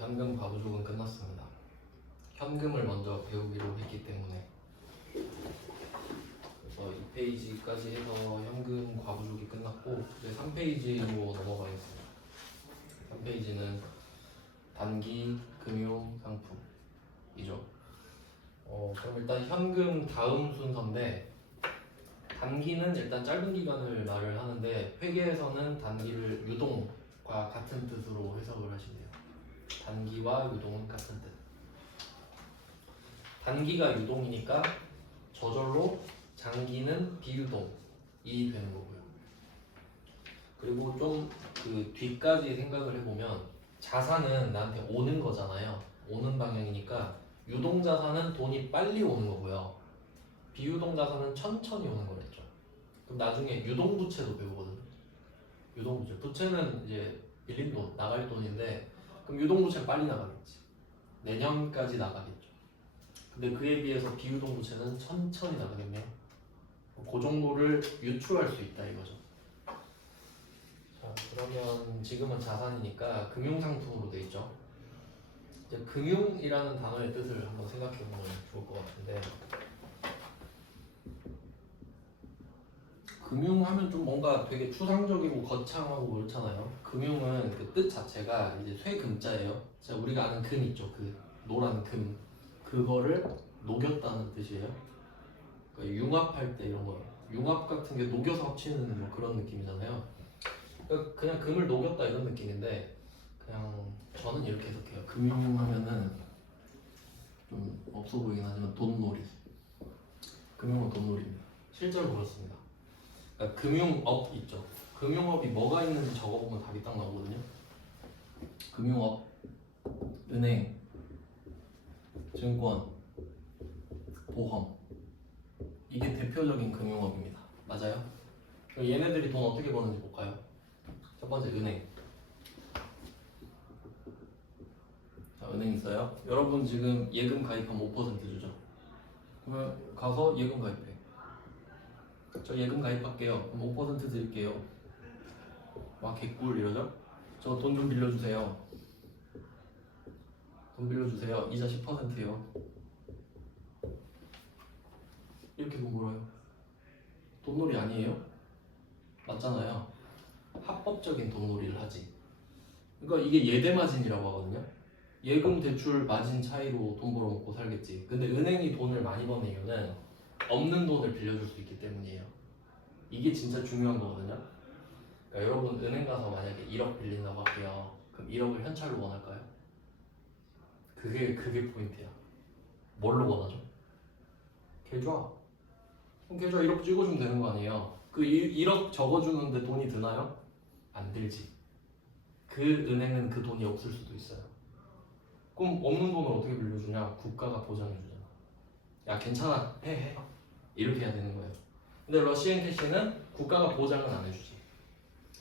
현금 과부족은 끝났습니다. 현금을 먼저 배우기로 했기 때문에 그래서 2페이지까지 해서 현금 과부족이 끝났고 이제 3페이지로 넘어가겠습니다. 3페이지는 단기 금융 상품이죠. 그럼 일단 현금 다음 순서인데 단기는 일단 짧은 기간을 말을 하는데 회계에서는 단기를 유동과 같은 뜻으로 해석을 하시면 돼요. 단기와 유동은 같은 뜻. 단기가 유동이니까 저절로 장기는 비유동이 되는 거고요. 그리고 좀 그 뒤까지 생각을 해보면 자산은 나한테 오는 거잖아요. 오는 방향이니까 유동 자산은 돈이 빨리 오는 거고요. 비유동 자산은 천천히 오는 거랬죠. 그럼 나중에 유동 부채도 배우거든요. 유동 부채. 부채는 이제 빌린 돈, 나갈 돈인데 그럼 유동 부채는 빨리 나가겠지. 내년까지 나가겠죠. 근데 그에 비해서 비유동 부채는 천천히 나가겠네요. 그 정도를 유출할 수 있다 이거죠. 자, 그러면 지금은 자산이니까 금융상품으로 돼 있죠. 이제 금융이라는 단어의 뜻을 한번 생각해 보면 좋을 것 같은데 금융하면 좀 뭔가 되게 추상적이고 거창하고 그렇잖아요. 금융은 그 뜻 자체가 이제 쇠금자예요. 자, 우리가 아는 금 있죠. 그 노란 금. 그거를 녹였다는 뜻이에요. 그러니까 융합할 때 이런 거. 융합 같은 게 녹여서 합치는 뭐 그런 느낌이잖아요. 그러니까 그냥 금을 녹였다 이런 느낌인데 그냥 저는 이렇게 해석해요. 금융하면은 좀 없어 보이긴 하지만 돈놀이. 금융은 돈놀이입니다. 실제로 그렇습니다. 그러니까 금융업 있죠. 금융업이 뭐가 있는지 적어보면 답이 딱 나오거든요. 금융업, 은행, 증권, 보험 이게 대표적인 금융업입니다. 맞아요? 그럼 얘네들이 돈 어떻게 버는지 볼까요? 첫 번째 은행. 자, 은행 있어요. 여러분 지금 예금 가입하면 5% 주죠. 그러면 가서 예금 가입해. 저 예금 가입할게요. 그럼 5% 드릴게요. 와 개꿀 이러죠? 저 돈 좀 빌려주세요. 돈 빌려주세요. 이자 10%요. 이렇게 돈 벌어요. 돈놀이 아니에요? 맞잖아요. 합법적인 돈놀이를 하지. 그러니까 이게 예대마진이라고 하거든요. 예금 대출 마진 차이로 돈 벌어먹고 살겠지. 근데 은행이 돈을 많이 버는 이유는 없는 돈을 빌려줄 수 있기 때문이에요. 이게 진짜 중요한 거거든요. 그러니까 여러분 은행 가서 만약에 1억 빌린다고 할게요. 그럼 1억을 현찰로 원할까요? 그게 포인트야. 뭘로 원하죠? 계좌. 그럼 계좌 1억 찍어주면 되는 거 아니에요? 그 1억 적어주는데 돈이 드나요? 안 들지. 그 은행은 그 돈이 없을 수도 있어요. 그럼 없는 돈을 어떻게 빌려주냐? 국가가 보장해주잖아. 야 괜찮아 해 이렇게 해야 되는 거예요. 근데 러시앤캐시는 국가가 보장은 안 해주지.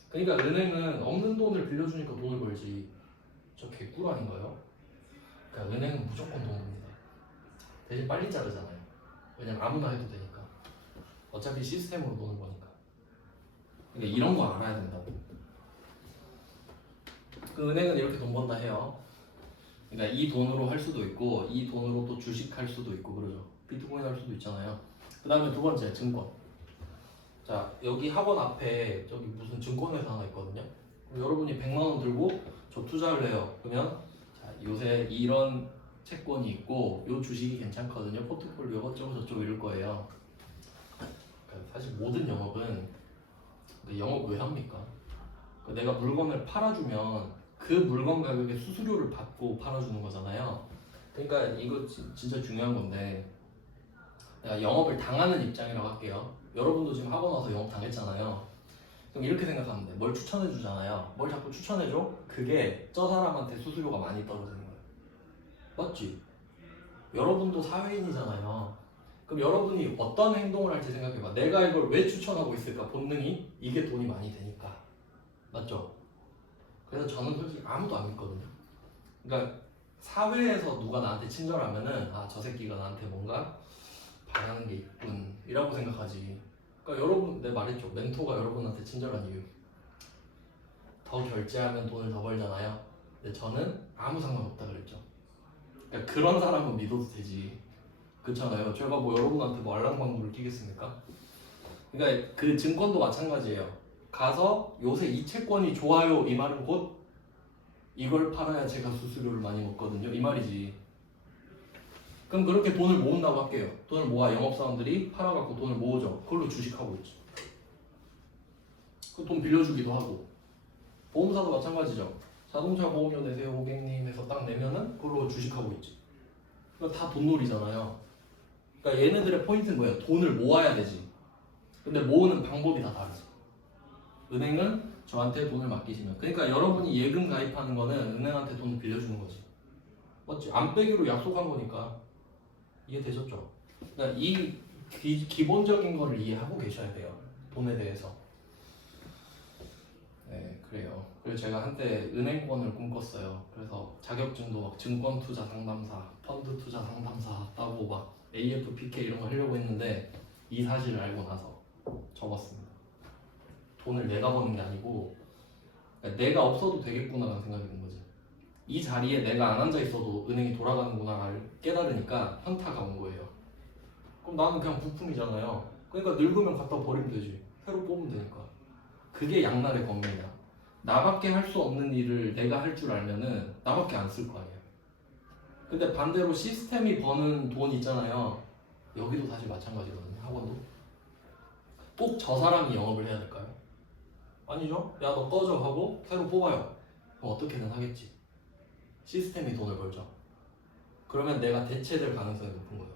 그러니까 은행은 없는 돈을 빌려주니까 돈을 벌지. 저 개꿀 아닌가요? 그러니까 은행은 무조건 돈 법니다. 대신 빨리 자르잖아요. 왜냐면 아무나 해도 되니까. 어차피 시스템으로 돈을 버니까. 그러니까 이런 거 알아야 된다고. 그 은행은 이렇게 돈 번다 해요. 그러니까 이 돈으로 할 수도 있고 이 돈으로 또 주식 할 수도 있고 그러죠. 비트코인 할 수도 있잖아요. 그 다음에 두 번째 증권. 자 여기 학원 앞에 저기 무슨 증권회사 하나 있거든요. 여러분이 100만 원 들고 저 투자를 해요. 그러면 자, 요새 이런 채권이 있고 요 주식이 괜찮거든요. 포트폴리오 어쩌고 저쩌고 이럴 거예요. 그러니까 사실 모든 영업은 영업 왜 합니까? 내가 물건을 팔아주면 그 물건 가격에 수수료를 받고 팔아주는 거잖아요. 그러니까 이거 진짜 중요한 건데 내가 영업을 당하는 입장이라고 할게요. 여러분도 지금 학원 와서 영업 당했잖아요. 그럼 이렇게 생각하면 돼. 뭘 추천해 주잖아요. 뭘 자꾸 추천해 줘? 그게 저 사람한테 수수료가 많이 떨어지는 거예요. 맞지? 여러분도 사회인이잖아요. 그럼 여러분이 어떤 행동을 할지 생각해봐. 내가 이걸 왜 추천하고 있을까? 본능이 이게 돈이 많이 되니까. 맞죠? 그래서 저는 솔직히 아무도 안 믿거든요. 그러니까 사회에서 누가 나한테 친절하면은 아 저 새끼가 나한테 뭔가 바라는 게 있군 이라고 생각하지. 그러니까 여러분 내가 말했죠. 멘토가 여러분한테 친절한 이유. 더 결제하면 돈을 더 벌잖아요. 근데 저는 아무 상관없다 그랬죠. 그러니까 그런 사람은 믿어도 되지. 그렇잖아요. 제가 뭐 여러분한테 뭐 알랑방구를 끼겠습니까? 그러니까 그 증권도 마찬가지예요. 가서 요새 이 채권이 좋아요 이 말은 곧 이걸 팔아야 제가 수수료를 많이 먹거든요 이 말이지. 그럼 그렇게 돈을 모은다고 할게요. 돈을 모아 영업사원들이 팔아갖고 돈을 모으죠. 그걸로 주식하고 있죠. 그 돈 빌려주기도 하고. 보험사도 마찬가지죠. 자동차 보험료 내세요 고객님 해서 딱 내면은 그걸로 주식하고 있지. 그러니까 다 돈놀이잖아요. 그러니까 얘네들의 포인트는 뭐예요? 돈을 모아야 되지. 근데 모으는 방법이 다 다르지. 은행은 저한테 돈을 맡기시면, 그러니까 여러분이 예금 가입하는 거는 은행한테 돈을 빌려주는 거지. 맞지? 안 빼기로 약속한 거니까. 이해되셨죠? 그러니까 이 기본적인 거를 이해하고 계셔야 돼요. 돈에 대해서. 네, 그래요. 그래서 제가 한때 은행권을 꿈꿨어요. 그래서 자격증도 막 증권 투자 상담사, 펀드 투자 상담사 따고 막 AFPK 이런 거 하려고 했는데 이 사실을 알고 나서 접었습니다. 돈을 내가 버는 게 아니고 그러니까 내가 없어도 되겠구나라는 생각이 든 거지. 이 자리에 내가 안 앉아 있어도 은행이 돌아가는구나를 깨달으니까 현타가 온 거예요. 그럼 나는 그냥 부품이잖아요. 그러니까 늙으면 갖다 버리면 되지. 새로 뽑으면 되니까. 그게 양날의 검입니다. 나밖에 할 수 없는 일을 내가 할 줄 알면은 나밖에 안 쓸 거 아니에요. 근데 반대로 시스템이 버는 돈 있잖아요. 여기도 사실 마찬가지거든요. 학원도. 꼭 저 사람이 영업을 해야 될까요? 아니죠. 야 너 꺼져 하고 새로 뽑아요. 그럼 어떻게든 하겠지. 시스템이 돈을 벌죠. 그러면 내가 대체될 가능성이 높은 거예요.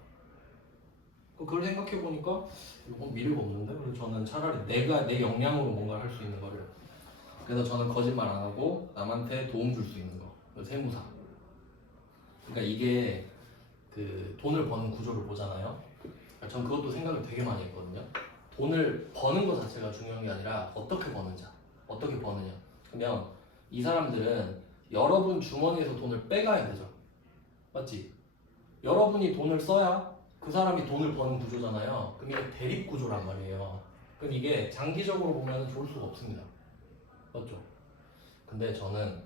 그걸 생각해 보니까 이건 미래가 없는데. 그래서 저는 차라리 내가 내 역량으로 뭔가를 할 수 있는 거를. 그래서 저는 거짓말 안 하고 남한테 도움 줄 수 있는 거. 세무사. 그러니까 이게 그 돈을 버는 구조를 보잖아요. 그러니까 전 그것도 생각을 되게 많이 했거든요. 돈을 버는 것 자체가 중요한 게 아니라 어떻게 버는지, 어떻게 버느냐. 그러면 이 사람들은 여러분 주머니에서 돈을 빼가야 되죠. 맞지? 여러분이 돈을 써야 그 사람이 돈을 버는 구조잖아요. 그럼 이게 대립 구조란 말이에요. 그럼 이게 장기적으로 보면 좋을 수가 없습니다. 맞죠? 근데 저는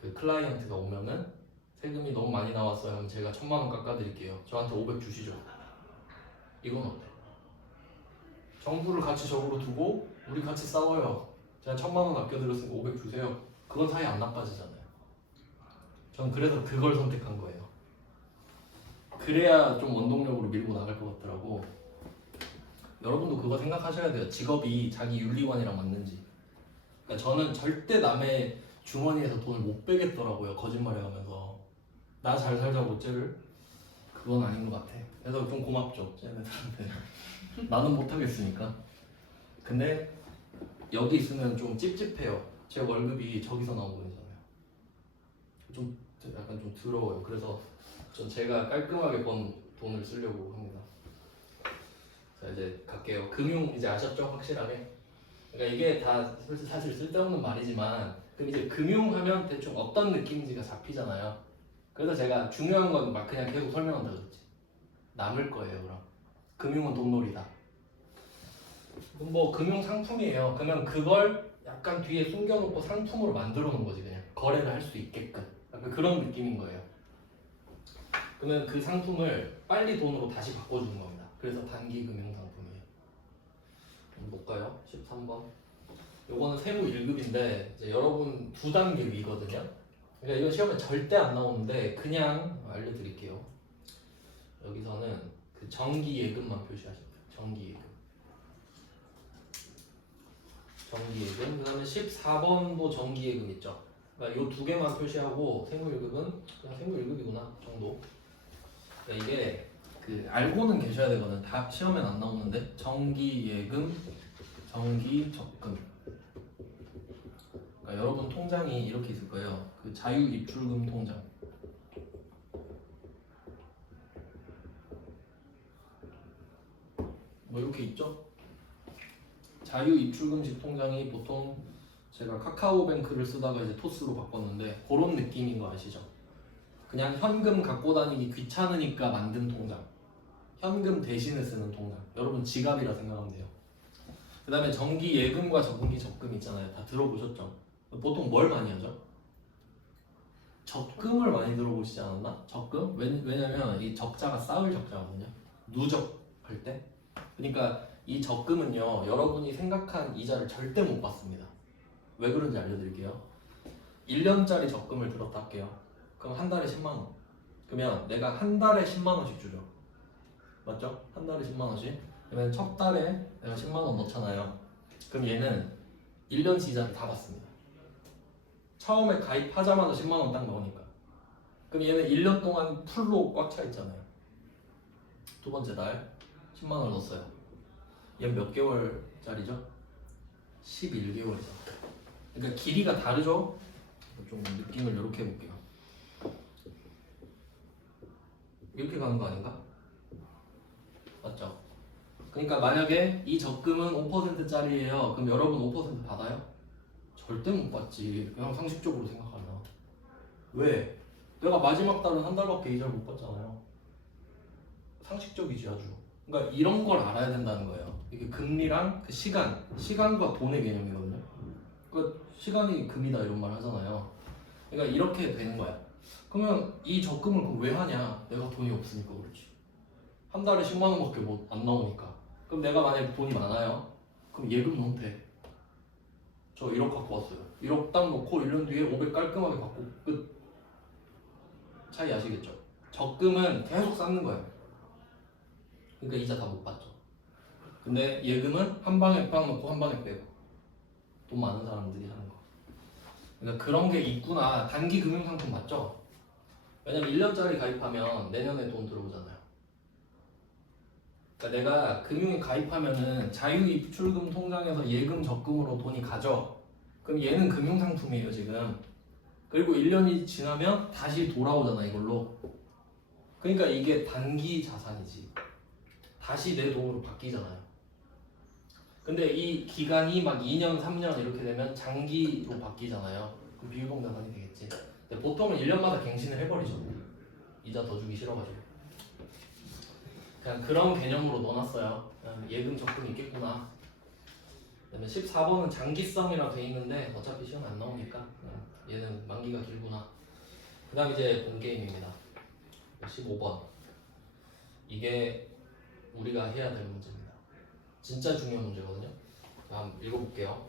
그 클라이언트가 오면은 세금이 너무 많이 나왔어요. 그럼 제가 1,000만 원 깎아드릴게요. 저한테 500 주시죠. 이건 어때? 정부를 같이 적으로 두고 우리 같이 싸워요. 제가 1,000만 원 아껴드렸으니까 500 주세요. 그건 사이 안 나빠지잖아요. 전 그래서 그걸 선택한 거예요. 그래야 좀 원동력으로 밀고 나갈 것 같더라고. 여러분도 그거 생각하셔야 돼요. 직업이 자기 윤리관이랑 맞는지. 그러니까 저는 절대 남의 주머니에서 돈을 못 빼겠더라고요. 거짓말해가면서 나 잘 살자고 쟤를. 그건 아닌 것 같아. 그래서 좀 고맙죠 쟤네들한테. 나는 못하겠으니까. 근데 여기 있으면 좀 찝찝해요. 제 월급이 저기서 나온 돈이잖아요. 좀 약간 좀 더러워요. 그래서 전 제가 깔끔하게 번 돈을 쓰려고 합니다. 자 이제 갈게요. 금융 이제 아셨죠? 확실하게. 그러니까 이게 다 사실 쓸데없는 말이지만 그럼 이제 금융하면 대충 어떤 느낌인지가 잡히잖아요. 그래서 제가 중요한 건 막 그냥 계속 설명한다 그랬지. 남을 거예요 그럼. 금융은 돈놀이다. 뭐 금융 상품이에요. 그러면 그걸 약간 뒤에 숨겨놓고 상품으로 만들어 놓은 거지 그냥. 거래를 할 수 있게끔. 약간 그런 느낌인 거예요. 그러면 그 상품을 빨리 돈으로 다시 바꿔주는 겁니다. 그래서 단기 금융 상품이에요. 볼까요? 13번. 요거는 세무 1급인데 이제 여러분 2단계 위거든요. 그러니까 이건 시험에 절대 안 나오는데 그냥 알려드릴게요. 여기서는 그 정기 예금만 표시하시면 돼요. 정기 예금. 정기 예금. 그다음에 14번도 정기 예금 있죠. 그러니까 요 두 개만 표시하고 세무 1급은 그냥 세무 1급이구나 정도. 그러니까 이게 그 알고는 계셔야 되거든. 다 시험엔 안 나오는데 정기 예금, 정기 적금. 그러니까 여러분 통장이 이렇게 있을 거예요. 그 자유 입출금 통장. 뭐 이렇게 있죠? 자유 입출금식 통장이 보통 제가 카카오뱅크를 쓰다가 이제 토스로 바꿨는데 그런 느낌인 거 아시죠? 그냥 현금 갖고 다니기 귀찮으니까 만든 통장. 현금 대신에 쓰는 통장. 여러분 지갑이라 생각하면 돼요. 그 다음에 정기 예금과 정기 적금 있잖아요. 다 들어보셨죠? 보통 뭘 많이 하죠? 적금을 많이 들어보시지 않았나? 적금? 왜냐면 이 적자가 쌓을 적자거든요. 누적할 때. 그러니까 이 적금은요, 여러분이 생각한 이자를 절대 못 받습니다. 왜 그런지 알려드릴게요. 1년짜리 적금을 들었다 할게요. 그럼 한 달에 10만 원. 그러면 내가 한 달에 10만 원씩 주죠. 맞죠? 한 달에 10만 원씩. 그러면 첫 달에 내가 10만 원 넣잖아요. 그럼 얘는 1년치 이자를 다 받습니다. 처음에 가입하자마자 10만 원 딱 넣으니까. 그럼 얘는 1년 동안 풀로 꽉 차 있잖아요. 두 번째 달 10만 원 넣었어요. 얘는 몇 개월짜리죠? 11개월이죠. 그러니까 길이가 다르죠? 좀 느낌을 이렇게 해볼게요. 이렇게 가는 거 아닌가? 맞죠? 그러니까 만약에 이 적금은 5%짜리예요. 그럼 여러분 5% 받아요? 절대 못 받지. 그냥 상식적으로 생각하면. 왜? 내가 마지막 달은 한 달밖에 이자를 못 받잖아요. 상식적이지 아주. 그러니까 이런 걸 알아야 된다는 거예요. 이게 금리랑 그 시간과 돈의 개념이거든요. 그러니까 시간이 금이다 이런 말 하잖아요. 그러니까 이렇게 되는 거야. 그러면 이 적금을 그럼 왜 하냐? 내가 돈이 없으니까 그렇지. 한 달에 10만 원밖에 안 나오니까. 그럼 내가 만약에 돈이 많아요? 그럼 예금 넣으면 돼. 저 1억 갖고 왔어요. 1억 딱 놓고 1년 뒤에 500 깔끔하게 받고 끝. 차이 아시겠죠? 적금은 계속 쌓는 거예요. 그러니까 이자 다 못 받죠. 근데 예금은 한 방에 빡 넣고 한 방에 빼고. 돈 많은 사람들이 하는 거. 그러니까 그런 게 있구나. 단기 금융상품 맞죠? 왜냐면 1년짜리 가입하면 내년에 돈 들어오잖아요. 그러니까 내가 금융에 가입하면은 자유입출금 통장에서 예금 적금으로 돈이 가죠. 그럼 얘는 금융상품이에요 지금. 그리고 1년이 지나면 다시 돌아오잖아 이걸로. 그러니까 이게 단기 자산이지. 다시 내 돈으로 바뀌잖아요. 근데 이 기간이 막 2년, 3년 이렇게 되면 장기로 바뀌잖아요. 그럼 비유동 자산이 되겠지. 근데 보통은 1년마다 갱신을 해버리죠. 이자 더 주기 싫어가지고. 그냥 그런 개념으로 넣어놨어요. 그냥 예금 적금이 있겠구나. 그다음에 14번은 장기성이라고 돼 있는데 어차피 시험 안 나오니까 얘는 만기가 길구나. 그 다음 이제 본 게임입니다. 15번. 이게 우리가 해야 될 문제입니다. 진짜 중요한 문제거든요. 한번 읽어볼게요.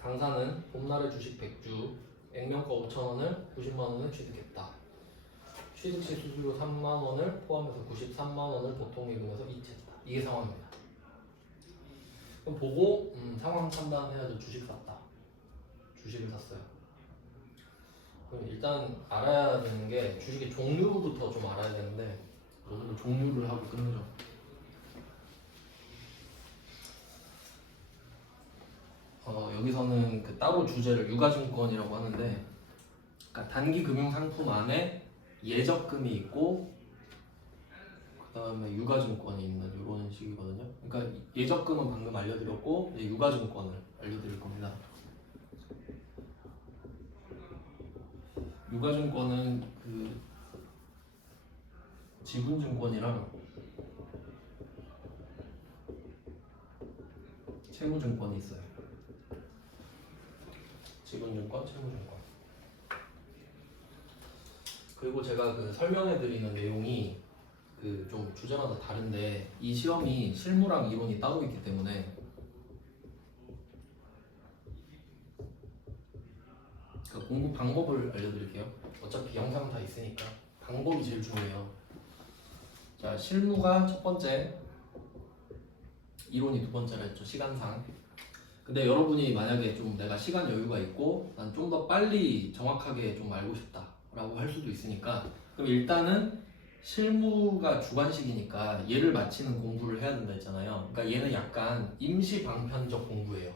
강사는 봄날의 주식 100주, 액면가 5,000원을 90만원에 취득했다. 취득시 수수료 3만원을 포함해서 93만원을 보통예금에서 이체했다. 이게 상황입니다. 그럼 보고 상황 판단해야죠. 주식 샀다. 주식을 샀어요. 그럼 일단 알아야 되는 게 주식의 종류부터 좀 알아야 되는데 오늘은 종류를 하고 끝내죠. 여기서는 그 따로 주제를 유가증권이라고 하는데, 그러니까 단기 금융상품 안에 예적금이 있고 그 다음에 유가증권이 있는 이런 식이거든요. 그러니까 예적금은 방금 알려드렸고 이제 유가증권을 알려드릴 겁니다. 유가증권은 그 지분증권이랑 채무증권이 있어요. 지분증권, 채무증권. 그리고 제가 그 설명해드리는 내용이 그 좀 주제마다 다른데 이 시험이 실무랑 이론이 따로 있기 때문에 그 공부 방법을 알려드릴게요. 어차피 영상 다 있으니까 방법이 제일 중요해요. 자, 실무가 첫 번째, 이론이 두 번째라 했죠. 시간상. 근데 여러분이 만약에 좀 내가 시간 여유가 있고 난 좀 더 빨리 정확하게 좀 알고 싶다 라고 할 수도 있으니까 그럼 일단은 실무가 주관식이니까 얘를 마치는 공부를 해야 된다 했잖아요. 그러니까 얘는 약간 임시 방편적 공부예요.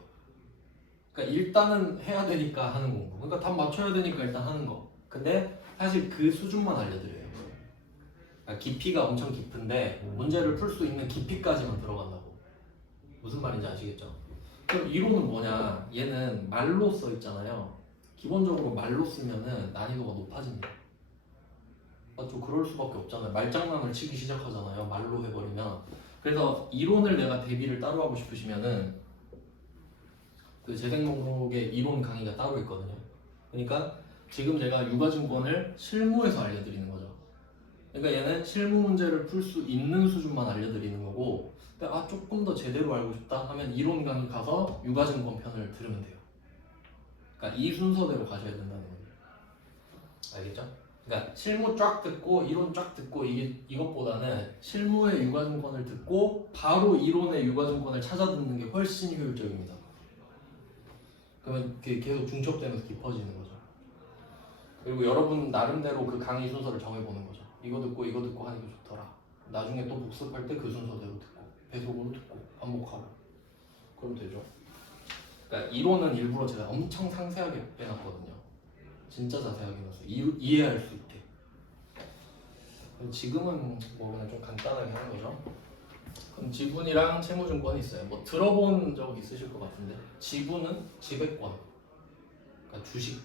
그러니까 일단은 해야 되니까 하는 공부. 그러니까 답 맞춰야 되니까 일단 하는 거. 근데 사실 그 수준만 알려드려요. 그러니까 깊이가 엄청 깊은데 문제를 풀 수 있는 깊이까지만 들어간다고. 무슨 말인지 아시겠죠? 그럼 이론은 뭐냐? 얘는 말로 써 있잖아요. 기본적으로 말로 쓰면은 난이도가 높아집니다. 맞죠? 그럴 수밖에 없잖아요. 말장난을 치기 시작하잖아요. 말로 해버리면. 그래서 이론을 내가 대비를 따로 하고 싶으시면은 그 재생 목록에 이론 강의가 따로 있거든요. 그러니까 지금 제가 유가증권을 실무에서 알려드리는 거죠. 그러니까 얘는 실무 문제를 풀 수 있는 수준만 알려드리는 거고, 근데 조금 더 제대로 알고 싶다 하면 이론 강의 가서 유가증권 편을 들으면 돼요. 그러니까 이 순서대로 가셔야 된다는 거예요. 알겠죠? 그러니까 실무 쫙 듣고 이론 쫙 듣고 이것보다는 실무의 유가증권을 듣고 바로 이론의 유가증권을 찾아 듣는 게 훨씬 효율적입니다. 그러면 계속 중첩되면서 깊어지는 거죠. 그리고 여러분 나름대로 그 강의 순서를 정해보는 거죠. 이거 듣고 하는 게 좋더라. 나중에 또 복습할 때 그 순서대로 듣고 배속으로 듣고 반복하고 그러면 되죠. 그러니까 이론은 일부러 제가 엄청 상세하게 빼놨거든요. 진짜 자세하게 넣어서 이해할 수 있게. 지금은 뭐 그냥 좀 간단하게 하는 거죠. 그럼 지분이랑 채무증권이 있어요. 뭐 들어본 적 있으실 것 같은데, 지분은 지배권, 그러니까 주식.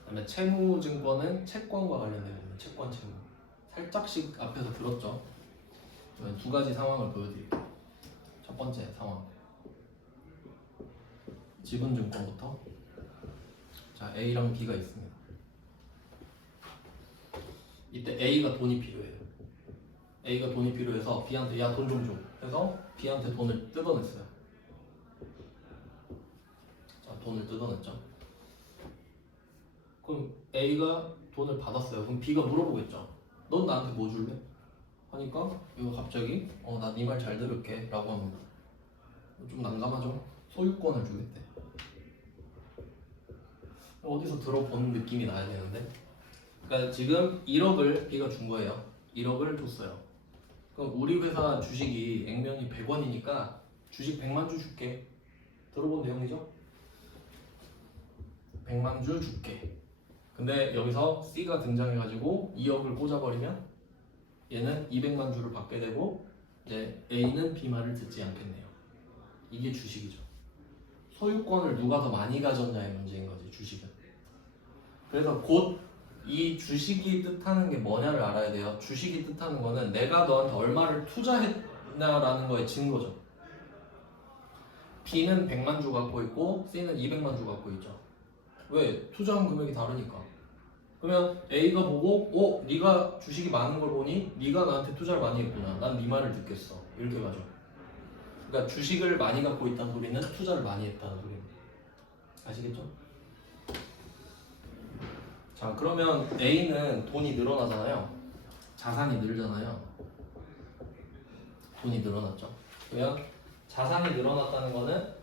그다음에 채무증권은 채권과 관련된 겁니다. 채권, 채무. 살짝씩 앞에서 들었죠. 두 가지 상황을 보여드릴게요. 첫 번째 상황. 지분증권부터. 자, A랑 B가 있습니다. 이때 A가 돈이 필요해요. A가 돈이 필요해서 B한테 야, 돈 좀 줘. 해서 B한테 돈을 뜯어냈어요. 자, 돈을 뜯어냈죠. 그럼 A가 돈을 받았어요. 그럼 B가 물어보겠죠. 넌 나한테 뭐 줄래? 하니까 이거 갑자기 나 네 말 잘 들을게 라고 합니다. 좀 난감하죠? 소유권을 주겠대. 어디서 들어본 느낌이 나야 되는데, 그러니까 지금 1억을 B가 준 거예요. 1억을 줬어요. 그럼 우리 회사 주식이 액면이 100원이니까 주식 100만 주 줄게. 들어본 내용이죠? 100만 주 줄게. 근데 여기서 C가 등장해가지고 2억을 꽂아버리면 얘는 200만 주를 받게 되고 이제 A는 B 말을 듣지 않겠네요. 이게 주식이죠. 소유권을 누가 더 많이 가졌냐의 문제인 거지, 주식은. 그래서 곧 이 주식이 뜻하는 게 뭐냐를 알아야 돼요. 주식이 뜻하는 거는 내가 너한테 얼마를 투자했냐라는 거의 증거죠. B는 100만 주 갖고 있고 C는 200만 주 갖고 있죠. 왜? 투자한 금액이 다르니까. 그러면 A가 보고 네가 주식이 많은 걸 보니 네가 나한테 투자를 많이 했구나. 난 네 말을 듣겠어. 이렇게 가죠. 그러니까 주식을 많이 갖고 있다는 소리는 투자를 많이 했다는 소리입니다. 아시겠죠? 자, 그러면 A는 돈이 늘어나잖아요. 자산이 늘잖아요. 돈이 늘어났죠. 그러면 자산이 늘어났다는 거는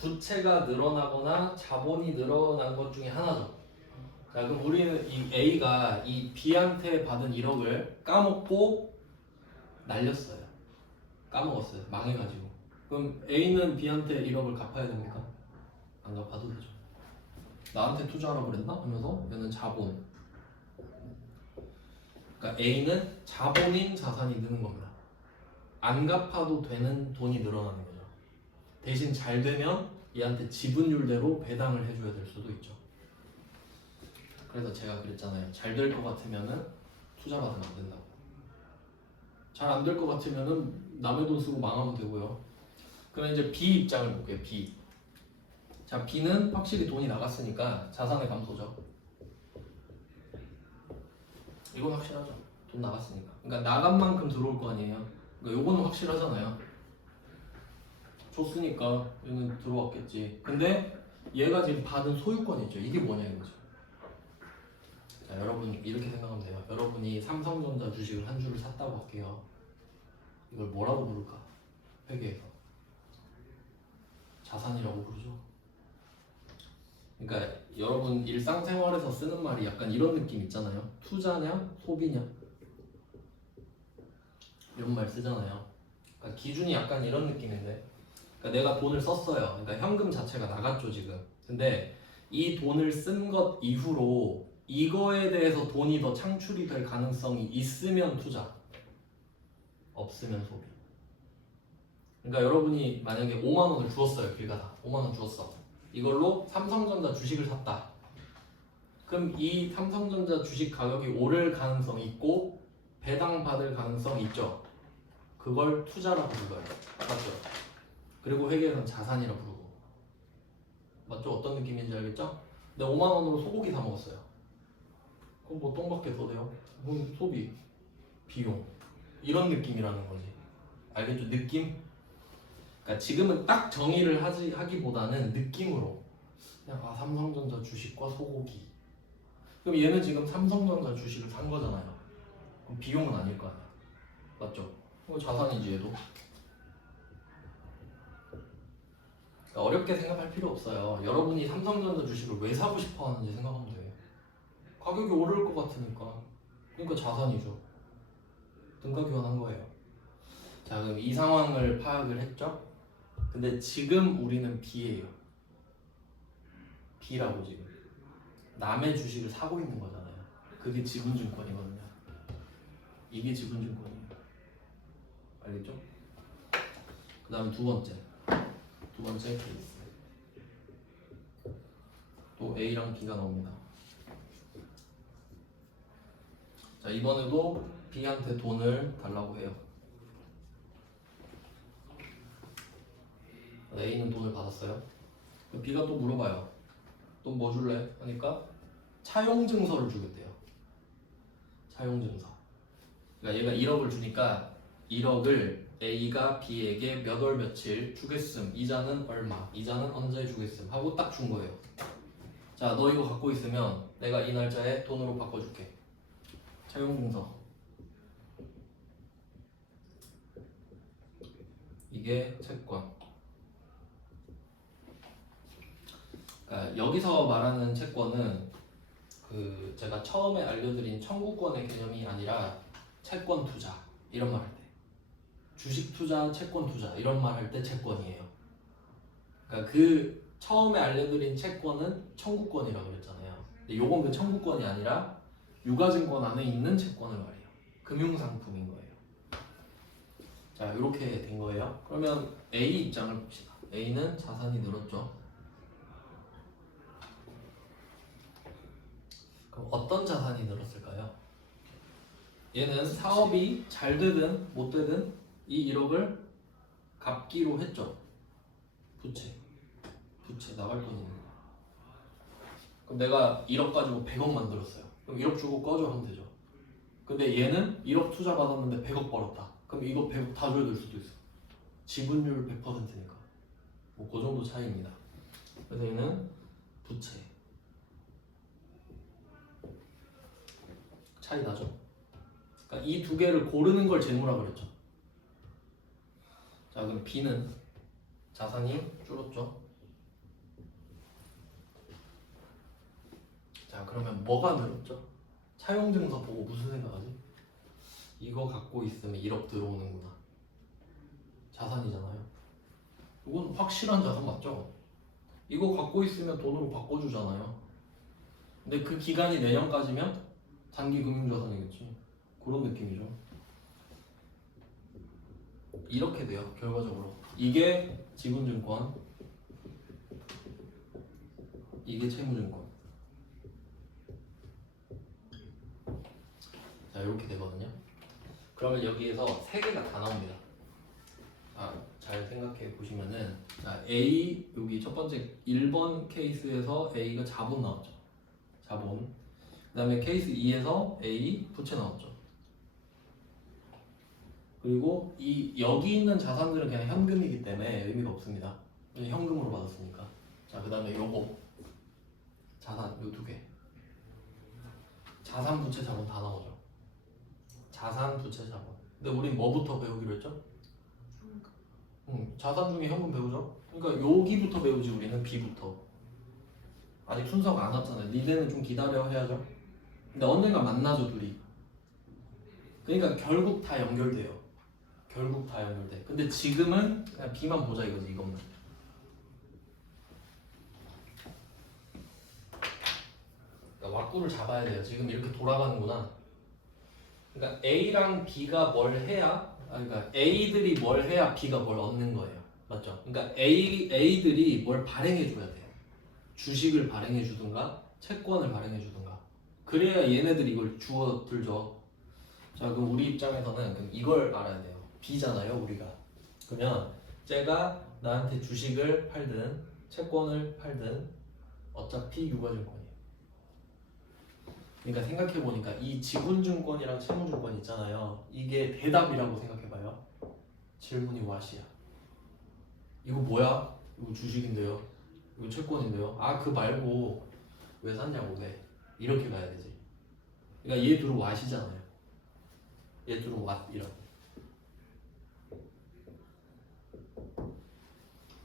부채가 늘어나거나 자본이 늘어난 것 중에 하나죠. 자, 그럼 우리는 이 A가 이 B한테 받은 1억을 까먹고 날렸어요. 까먹었어요. 망해가지고. 그럼 A는 B한테 1억을 갚아야 됩니까? 안 갚아도 되죠. 나한테 투자하라고 그랬나? 하면서 얘는 자본. 그러니까 A는 자본인 자산이 느는 겁니다. 안 갚아도 되는 돈이 늘어나는 거죠. 대신 잘 되면 얘한테 지분율대로 배당을 해줘야 될 수도 있죠. 그래서 제가 그랬잖아요. 잘 될 것 같으면은 투자 받으면 안 된다고. 잘 안 될 것 같으면은 남의 돈 쓰고 망하면 되고요. 그러면 이제 B 입장을 볼게요. B. 자, B는 확실히 돈이 나갔으니까 자산의 감소죠. 이건 확실하죠. 돈 나갔으니까. 그러니까 나간 만큼 들어올 거 아니에요. 그러니까 요거는 확실하잖아요. 줬으니까 얘는 들어왔겠지. 근데 얘가 지금 받은 소유권이 있죠. 이게 뭐냐 이거죠. 자, 여러분 이렇게 생각하면 돼요. 여러분이 삼성전자 주식을 한 주를 샀다고 할게요. 이걸 뭐라고 부를까? 회계에서 자산이라고 부르죠. 그러니까 여러분 일상생활에서 쓰는 말이 약간 이런 느낌 있잖아요. 투자냐 소비냐 이런 말 쓰잖아요. 그러니까 기준이 약간 이런 느낌인데, 그러니까 내가 돈을 썼어요. 그러니까 현금 자체가 나갔죠 지금. 근데 이 돈을 쓴 것 이후로 이거에 대해서 돈이 더 창출이 될 가능성이 있으면 투자, 없으면 소비. 그러니까 여러분이 만약에 5만 원을 주었어요. 길 가다 5만 원 주었어. 이걸로 삼성전자 주식을 샀다. 그럼 이 삼성전자 주식 가격이 오를 가능성이 있고 배당 받을 가능성이 있죠. 그걸 투자라고 불러요. 맞죠? 그리고 회계에서는 자산이라고 부르고. 맞죠? 어떤 느낌인지 알겠죠? 근데 5만 원으로 소고기 사 먹었어요. 그럼 뭐 똥밖에 더 돼요? 그럼 소비, 비용 이런 느낌이라는 거지. 알겠죠? 느낌? 그러니까 지금은 딱 정의를 하기보다는 느낌으로 그냥 삼성전자 주식과 소고기. 그럼 얘는 지금 삼성전자 주식을 산 거잖아요. 그럼 비용은 아닐 거 아니야. 맞죠? 이거 자산이지 얘도. 그러니까 어렵게 생각할 필요 없어요. 여러분이 삼성전자 주식을 왜 사고 싶어 하는지 생각하면 돼. 가격이 오를 것 같으니까. 그러니까 자산이죠. 등가 교환한 거예요. 자, 그럼 이 상황을 파악을 했죠? 근데 지금 우리는 B예요. B라고 지금. 남의 주식을 사고 있는 거잖아요. 그게 지분증권이거든요. 이게 지분증권이에요. 알겠죠? 그 다음에 두 번째 케이스. 또 A랑 B가 나옵니다. 자, 이번에도 B한테 돈을 달라고 해요. A는 돈을 받았어요. B가 또 물어봐요. 또 뭐 줄래? 하니까 차용증서를 주겠대요. 차용증서. 그러니까 얘가 1억을 주니까 1억을 A가 B에게 몇 월 며칠 주겠음. 이자는 얼마. 이자는 언제 주겠음. 하고 딱 준 거예요. 자, 너 이거 갖고 있으면 내가 이 날짜에 돈으로 바꿔줄게. 차용증서. 이게 채권. 그러니까 여기서 말하는 채권은 그 제가 처음에 알려드린 청구권의 개념이 아니라 채권 투자 이런 말 할 때, 주식 투자, 채권 투자 이런 말 할 때 채권이에요. 그러니까 그 처음에 알려드린 채권은 청구권이라고 그랬잖아요. 근데 요건 그 청구권이 아니라 유가증권 안에 있는 채권을 말해요. 금융상품인 거예요. 자, 이렇게 된 거예요. 그러면 A 입장을 봅시다. A는 자산이 늘었죠. 그럼 어떤 자산이 늘었을까요? 얘는 사업이 잘 되든 못 되든 이 1억을 갚기로 했죠. 부채 나갈 돈 있는 거. 그럼 내가 1억 가지고 100억 만들었어요. 그럼 1억 주고 꺼줘 하면 되죠. 근데 얘는 1억 투자 받았는데 100억 벌었다. 그럼 이거 100억 다 줘야 될 수도 있어. 지분율 100%니까. 뭐 그 정도 차이입니다. 그래서 얘는 부채. 차이 나죠? 그러니까 이 두 개를 고르는 걸 재무라 그랬죠. 자, 그럼 B는 자산이 줄었죠. 자, 그러면 뭐가 늘었죠? 차용증서 보고 무슨 생각하지? 이거 갖고 있으면 1억 들어오는구나. 자산이잖아요. 이건 확실한 자산 맞죠? 이거 갖고 있으면 돈으로 바꿔주잖아요. 근데 그 기간이 내년까지면 단기 금융자산이겠지. 그런 느낌이죠. 이렇게 돼요. 결과적으로 이게 지분증권, 이게 채무증권. 자, 이렇게 되거든요. 그러면 여기에서 세 개가 다 나옵니다. 잘 생각해 보시면은, 자, A 여기 첫 번째 1번 케이스에서 A가 자본 나왔죠. 자본. 그다음에 케이스 2에서 A 부채 나왔죠. 그리고 이 여기 있는 자산들은 그냥 현금이기 때문에 의미가 없습니다. 현금으로 받았으니까. 자, 그다음에 요거 자산 요 두 개. 자산 부채 자본 다 나오죠. 자산 부채 자본. 근데 우린 뭐부터 배우기로 했죠? 자산 중에 현금 배우죠. 그러니까 여기부터 배우지 우리는 B부터. 아직 순서가 안 왔잖아요. 니네는 좀 기다려 해야죠. 근데 언젠가 만나죠 둘이. 그러니까 결국 다 연결돼요. 결국 다 연결돼. 근데 지금은 그냥 B만 보자 이거지 이것만. 그러니까 왁구를 잡아야 돼요. 지금 이렇게 돌아가는구나. 그러니까 A랑 B가 뭘 해야, 그러니까 A들이 뭘 해야 B가 뭘 얻는 거예요. 맞죠? 그러니까 A들이 뭘 발행해 줘야 돼요. 주식을 발행해 주든가 채권을 발행해 주든가. 그래야 얘네들이 이걸 주워 들죠. 자, 그럼 우리 입장에서는 그럼 이걸 알아야 돼요. B잖아요, 우리가. 그러면 쟤가 나한테 주식을 팔든 채권을 팔든 어차피 유가증권이에요. 그러니까 생각해보니까 이 지분증권이랑 채무증권 있잖아요. 이게 대답이라고 생각해봐요. 질문이 what이야. 이거 뭐야? 이거 주식인데요. 이거 채권인데요. 아, 그 말고 왜 샀냐고 왜? 이렇게 가야 되지. 그러니까 얘 둘은 what이잖아요. 얘 둘은 what 이런.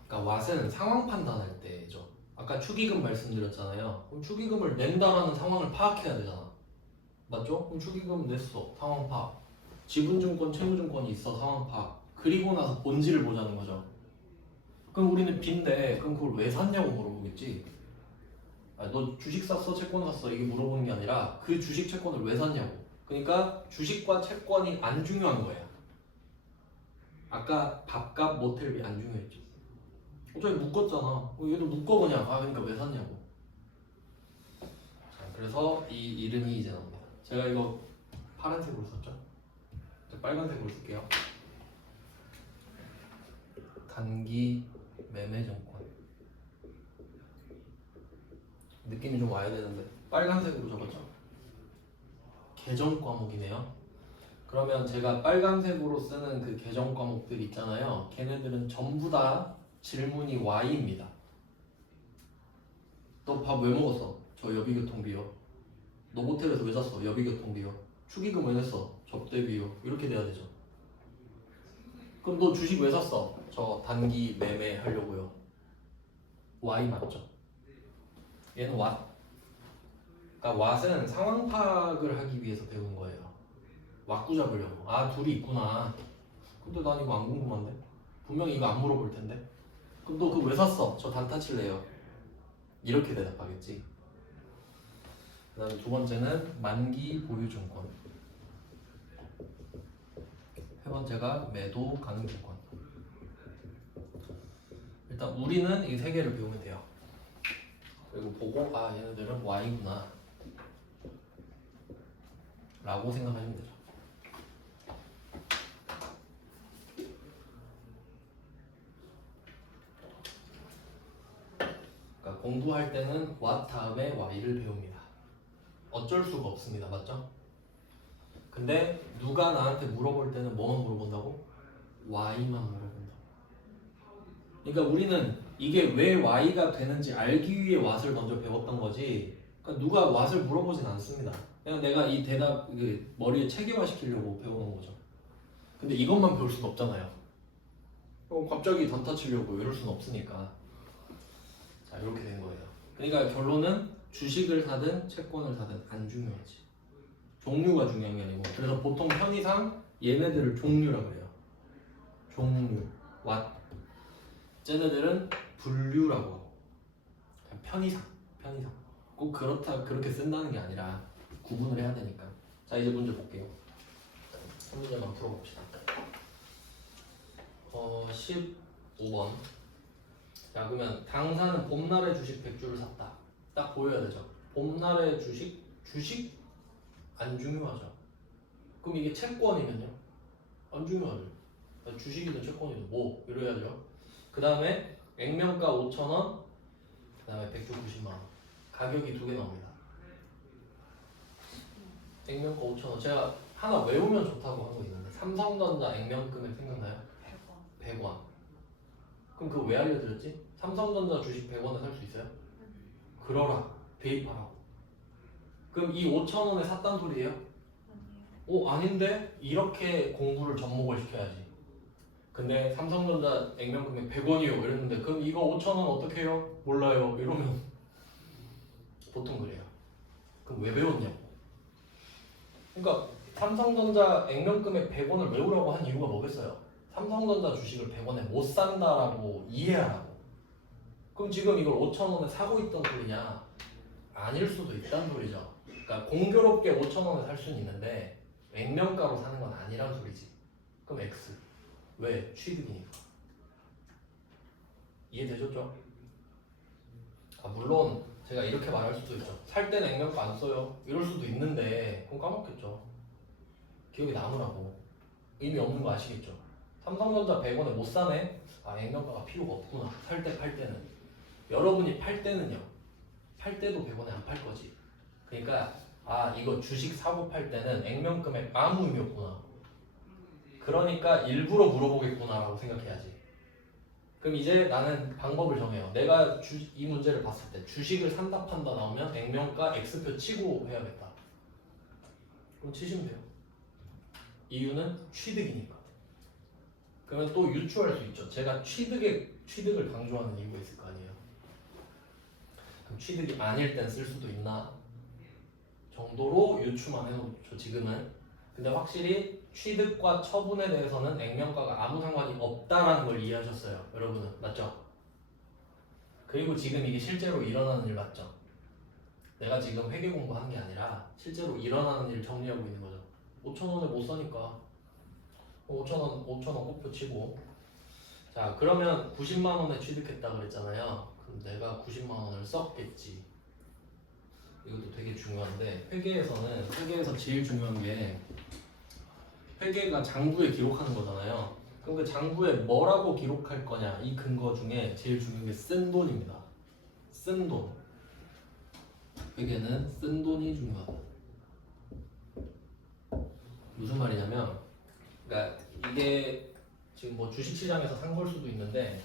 그러니까 what은 상황 판단할 때죠. 아까 축의금 말씀드렸잖아요. 그럼 축의금을 낸다라는 상황을 파악해야 되잖아. 맞죠? 그럼 축의금 냈어. 상황 파악. 지분증권, 채무증권이 있어. 상황 파악. 그리고 나서 본질을 보자는 거죠. 그럼 우리는 빈데 그럼 그걸 왜 샀냐고 물어보겠지. 아, 너 주식 샀어? 채권 샀어? 이게 물어보는 게 아니라 그 주식 채권을 왜 샀냐고. 그러니까 주식과 채권이 안 중요한 거야. 아까 밥값 모텔비 안 중요했죠. 어차피 묶었잖아. 얘도 묶어 그냥. 아, 그러니까 왜 샀냐고. 자, 그래서 이 이름이 이제 나옵니다. 제가 이거 파란색으로 썼죠? 빨간색으로 쓸게요. 단기 매매증권. 느낌이 좀 와야 되는데 빨간색으로 적었죠? 계정 과목이네요. 그러면 제가 빨간색으로 쓰는 그 계정 과목들 있잖아요. 걔네들은 전부 다 질문이 Y입니다. 너 밥 왜 먹었어? 저 여비교통비요. 너 모텔에서 왜 잤어? 여비교통비요. 축의금 왜 냈어? 접대비요. 이렇게 돼야 되죠. 그럼 너 주식 왜 샀어? 저 단기 매매 하려고요. Y 맞죠? 얘는 what. 그러니까 what은 상황 파악을 하기 위해서 배운 거예요. 왁구 잡으려고. 아, 둘이 있구나. 근데 난 이거 안 궁금한데? 분명히 이거 안 물어볼 텐데? 그럼 너 그거 왜 샀어? 저 단타 칠래요. 이렇게 대답하겠지. 그 다음에 두 번째는 만기 보유증권. 세 번째가 매도 가능증권. 일단 우리는 이 세 개를 배우면 돼요. 그리고 보고 아, 얘네들은 Y구나 라고 생각하시면 되죠. 그러니까 공부할 때는 what 다음에 Y를 배웁니다. 어쩔 수가 없습니다. 맞죠? 근데 누가 나한테 물어볼 때는 뭐만 물어본다고? Y만 물어본다. 그러니까 우리는 이게 왜 Y가 되는지 알기 위해 what을 먼저 배웠던 거지. 그러니까 누가 what을 물어보진 않습니다. 그냥 내가 이 대답 머리에 체계화시키려고 배우는 거죠. 근데 이것만 배울 수는 없잖아요. 갑자기 단타 치려고 이럴 수는 없으니까. 자, 이렇게 된 거예요. 그러니까 결론은 주식을 사든 채권을 사든 안 중요하지. 종류가 중요한 게 아니고. 그래서 보통 편의상 얘네들을 종류라고 그래요. 종류, what. 쟤네들은 분류라고 하고. 편의상. 꼭 그렇게 쓴다는 게 아니라 구분을 해야 되니까. 자, 이제 문제 볼게요. 한 문제만 풀어봅시다. 15번. 자, 그러면 당사는 봄날의 주식 100주를 샀다. 딱 보여야 되죠. 봄날의 주식 안 중요하죠. 그럼 이게 채권이면요? 안 중요하죠. 주식이든 채권이든 뭐 이래야죠. 그 다음에 액면가 5,000원, 그 다음에 100주 90만 원. 가격이 두 개 나옵니다. 액면가 5,000원. 제가 하나 외우면 좋다고 한 거 있는데 삼성전자 액면금액 생각나요? 100원. 그럼 그거 왜 알려드렸지? 삼성전자 주식 100원에 살 수 있어요? 그러라. 대입하라고. 그럼 이 5,000원에 샀단 소리예요? 오, 아닌데? 이렇게 공부를 접목을 시켜야지. 근데 삼성전자 액면금액 100원이요 이랬는데 그럼 이거 5,000원 어떻게 해요? 몰라요. 이러면 보통 그래요. 그럼 왜 배웠냐고. 그러니까 삼성전자 액면금액 100원을 외우라고 한 이유가 뭐겠어요? 삼성전자 주식을 100원에 못 산다라고 이해하라고. 그럼 지금 이걸 5,000원에 사고 있던 소리냐? 아닐 수도 있다는 소리죠. 그러니까 공교롭게 5,000원에 살 수는 있는데 액면가로 사는 건 아니란 소리지. 그럼 X. 왜? 취득이니까. 이해되셨죠? 아, 물론 제가 이렇게 말할 수도 있죠. 살 때는 액면가 안 써요. 이럴 수도 있는데 그럼 까먹겠죠. 기억이 남으라고. 의미 없는 거 아시겠죠? 삼성전자 100원에 못 사네? 아, 액면가가 필요가 없구나. 살 때 팔 때는. 여러분이 팔 때는요. 팔 때도 100원에 안 팔 거지. 그러니까 이거 주식 사고 팔 때는 액면금액 아무 의미 없구나. 그러니까 일부러 물어보겠구나라고 생각해야지. 그럼 이제 나는 방법을 정해요. 내가 이 문제를 봤을 때 주식을 산다 판다 나오면 액면가 X표 치고 해야겠다. 그럼 치시면 돼요. 이유는 취득이니까. 그러면 또 유추할 수 있죠. 제가 취득을 강조하는 이유가 있을 거 아니에요. 그럼 취득이 아닐 땐 쓸 수도 있나 정도로 유추만 해놓죠 지금은. 근데 확실히 취득과 처분에 대해서는 액면가가 아무 상관이 없다라는 걸 이해하셨어요 여러분은. 맞죠? 그리고 지금 이게 실제로 일어나는 일 맞죠? 내가 지금 회계 공부하는 게 아니라 실제로 일어나는 일을 정리하고 있는 거죠. 5,000원을 못 사니까 5,000원 꽃표 치고. 자 그러면 90만 원에 취득했다 그랬잖아요. 그럼 내가 90만 원을 썼겠지. 이것도 되게 중요한데 회계에서 제일 중요한 게 회계가 장부에 기록하는 거잖아요. 그럼 그 장부에 뭐라고 기록할 거냐 이 근거 중에 제일 중요한 게 쓴 돈입니다. 쓴 돈. 회계는 쓴 돈이 중요하다. 무슨 말이냐면 그러니까 이게 지금 뭐 주식시장에서 산 걸 수도 있는데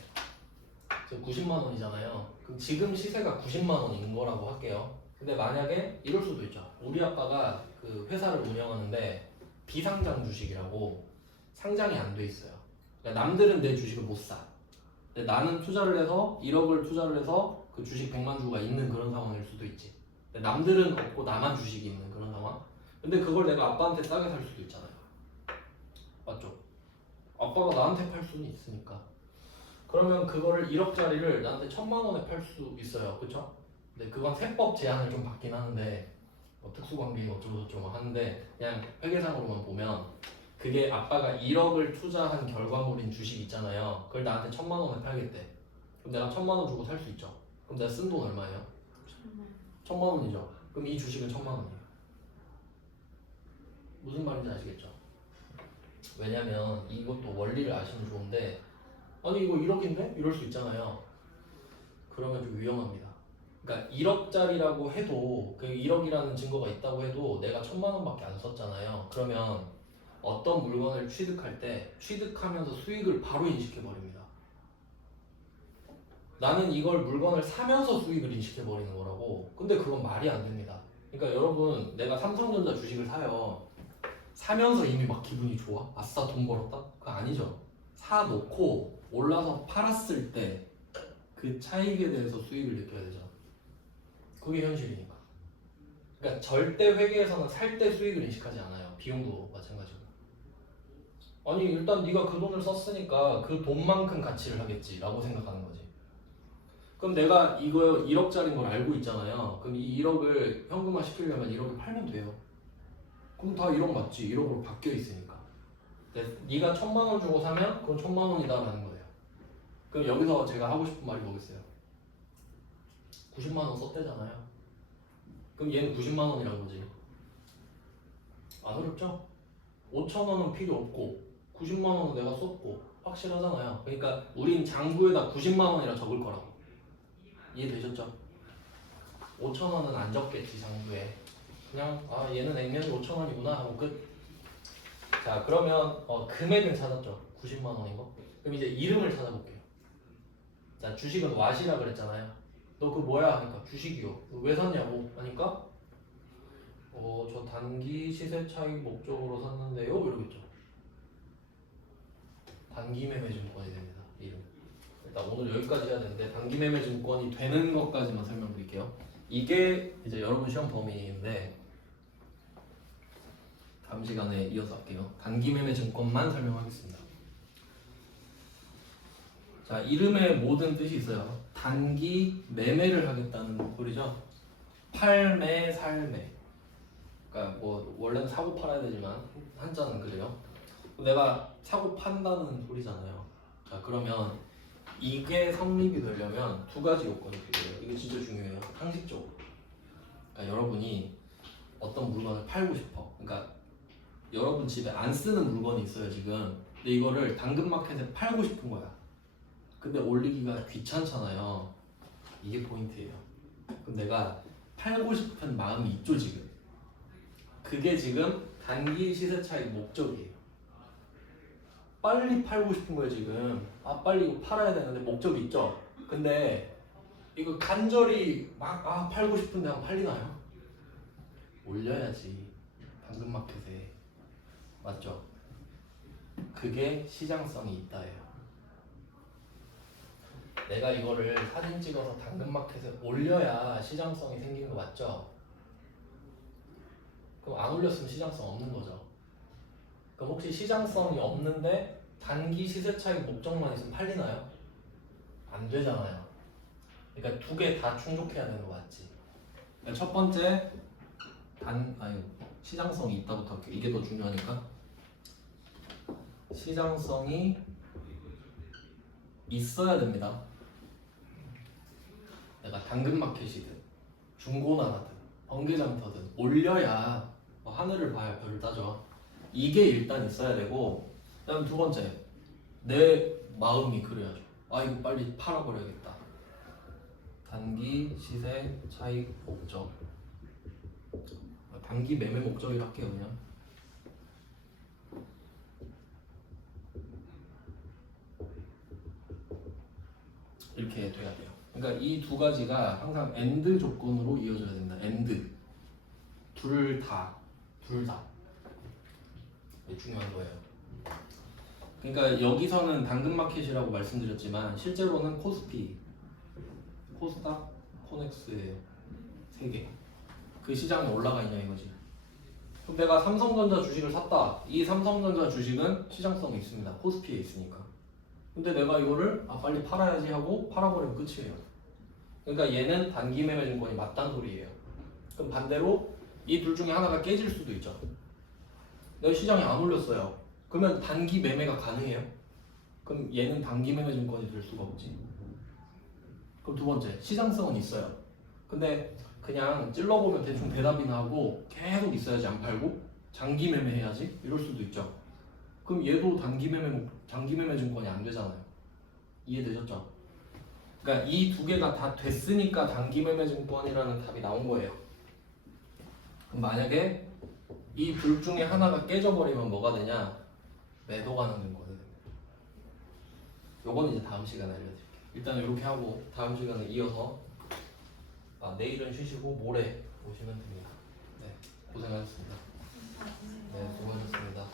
지금 90만 원이잖아요. 그럼 지금 시세가 90만 원인 거라고 할게요. 근데 만약에 이럴 수도 있죠. 우리 아빠가 그 회사를 운영하는데 비상장 주식이라고 상장이 안 돼 있어요. 그러니까 남들은 내 주식을 못 사. 근데 나는 투자를 해서 1억을 투자를 해서 그 주식 100만 주가 있는 그런 상황일 수도 있지. 근데 남들은 없고 나만 주식이 있는 그런 상황. 근데 그걸 내가 아빠한테 싸게 살 수도 있잖아요. 맞죠? 아빠가 나한테 팔 수는 있으니까. 그러면 그거를 1억짜리를 나한테 1,000만 원에 팔 수 있어요. 그쵸? 근데 그건 세법 제한을 좀 받긴 하는데 뭐 특수관계인 어쩌고저쩌고 하는데 그냥 회계상으로만 보면 그게 아빠가 1억을 투자한 결과물인 주식 있잖아요. 그걸 나한테 1,000만 원에 팔겠대. 그럼 내가 1,000만 원 주고 살 수 있죠. 그럼 내가 쓴 돈 얼마예요? 1,000만 원이죠. 그럼 이 주식은 1,000만 원이에요. 무슨 말인지 아시겠죠? 왜냐면 이것도 원리를 아시면 좋은데 아니 이거 1억인데? 이럴 수 있잖아요. 그러면 좀 위험합니다. 그러니까 1억짜리라고 해도 그 1억이라는 증거가 있다고 해도 내가 1,000만 원밖에 안 썼잖아요. 그러면 어떤 물건을 취득할 때 취득하면서 수익을 바로 인식해 버립니다. 나는 이걸 물건을 사면서 수익을 인식해 버리는 거라고. 근데 그건 말이 안 됩니다. 그러니까 여러분 내가 삼성전자 주식을 사요. 사면서 이미 막 기분이 좋아? 아싸 돈 벌었다? 그거 아니죠. 사놓고 올라서 팔았을 때 그 차익에 대해서 수익을 느껴야 되죠. 그게 현실이니까. 그러니까 절대 회계에서는 살 때 수익을 인식하지 않아요. 비용도 마찬가지고. 아니 일단 네가 그 돈을 썼으니까 그 돈만큼 가치를 하겠지 라고 생각하는 거지. 그럼 내가 이거 1억짜리인 걸 알고 있잖아요. 그럼 이 1억을 현금화 시키려면 1억을 팔면 돼요. 그럼 다 1억 맞지. 1억으로 바뀌어 있으니까. 근데 네가 1,000만 원 주고 사면 그건 1,000만 원이다 라는 거예요. 그럼 여기서 제가 하고 싶은 말이 뭐겠어요? 90만 원 썼대잖아요. 그럼 얘는 90만 원이란 거지. 안 어렵죠? 5천 원은 필요 없고 90만 원은 내가 썼고 확실하잖아요. 그러니까 우린 장부에다 90만 원이라 적을 거라고. 이해되셨죠? 5천 원은 안 적겠지 장부에. 그냥 얘는 액면이 5천 원이구나 하고 끝. 자 그러면 금액은 찾았죠. 90만 원인 거. 그럼 이제 이름을 찾아볼게요. 자 주식은 왓이라 그랬잖아요. 너 그거 뭐야? 하니까 주식이요. 왜 샀냐고 하니까 저 단기 시세 차익 목적으로 샀는데요 이러겠죠. 단기 매매 증권이 됩니다. 이름. 일단 오늘 여기까지 해야 되는데 단기 매매 증권이 되는 것까지만 설명드릴게요. 이게 이제 여러분 시험 범위인데 다음 시간에 이어서 할게요. 단기 매매 증권만 설명하겠습니다. 자 이름에 모든 뜻이 있어요. 단기 매매를 하겠다는 소리죠. 팔매, 살매. 그러니까 뭐 원래는 사고 팔아야 되지만 한자는 그래요. 내가 사고 판다는 소리잖아요. 자 그러면 이게 성립이 되려면 두 가지 요건이 필요해요. 이게 진짜 중요해요. 상식적으로. 그러니까 여러분이 어떤 물건을 팔고 싶어. 그러니까 여러분 집에 안 쓰는 물건이 있어요 지금. 근데 이거를 당근마켓에 팔고 싶은 거야. 근데 올리기가 귀찮잖아요. 이게 포인트예요. 그럼 내가 팔고 싶은 마음이 있죠 지금. 그게 지금 단기 시세 차익 목적이에요. 빨리 팔고 싶은 거예요 지금. 아 빨리 이거 팔아야 되는데 목적이 있죠. 근데 이거 간절히 막 팔고 싶은데 한번 팔리나요? 올려야지 당근마켓에. 맞죠? 그게 시장성이 있다예요. 내가 이거를 사진 찍어서 당근마켓에 올려야 시장성이 생기는 거 맞죠? 그럼 안 올렸으면 시장성 없는 거죠. 그럼 혹시 시장성이 없는데 단기 시세 차익 목적만 있으면 팔리나요? 안 되잖아요. 그러니까 두 개 다 충족해야 되는 거 맞지? 그러니까 첫 번째 시장성이 있다부터 할게요. 이게 더 중요하니까. 시장성이 있어야 됩니다. 내가 당근마켓이든 중고나라든 번개장터든 올려야 하늘을 봐야 별을 따져. 이게 일단 있어야 되고, 그다음 두 번째 내 마음이 그래야죠. 아 이거 빨리 팔아버려야겠다. 단기 시세 차익 목적. 단기 매매 목적이라 할게요 그냥. 이렇게 돼야 돼요. 그러니까 이 두 가지가 항상 AND 조건으로 이어져야 된다. AND. 둘 다. 이게 중요한 거예요. 그러니까 여기서는 당근마켓이라고 말씀드렸지만 실제로는 코스피, 코스닥, 코넥스예요. 세 개. 그 시장에 올라가 있냐 이거지. 그럼 내가 삼성전자 주식을 샀다. 이 삼성전자 주식은 시장성이 있습니다. 코스피에 있으니까. 근데 내가 이거를 빨리 팔아야지 하고 팔아버리면 끝이에요. 그러니까 얘는 단기 매매 증권이 맞다는 소리예요. 그럼 반대로 이 둘 중에 하나가 깨질 수도 있죠. 내가 시장에 안 올렸어요. 그러면 단기 매매가 가능해요? 그럼 얘는 단기 매매 증권이 될 수가 없지. 그럼 두 번째, 시장성은 있어요. 근데 그냥 찔러보면 대충 대답이나 하고 계속 있어야지 안 팔고 장기 매매해야지 이럴 수도 있죠. 그럼 얘도 단기 매매 증권이 안 되잖아요. 이해되셨죠? 그러니까 이 두 개가 다 됐으니까 단기 매매 증권이라는 답이 나온 거예요. 그럼 만약에 이 둘 중에 하나가 깨져버리면 뭐가 되냐? 매도 가능 증권이 됩니다. 요건 이제 다음 시간에 알려드릴게요. 일단 이렇게 하고 다음 시간에 이어서 내일은 쉬시고 모레 오시면 됩니다. 네, 고생하셨습니다. 네, 수고하셨습니다.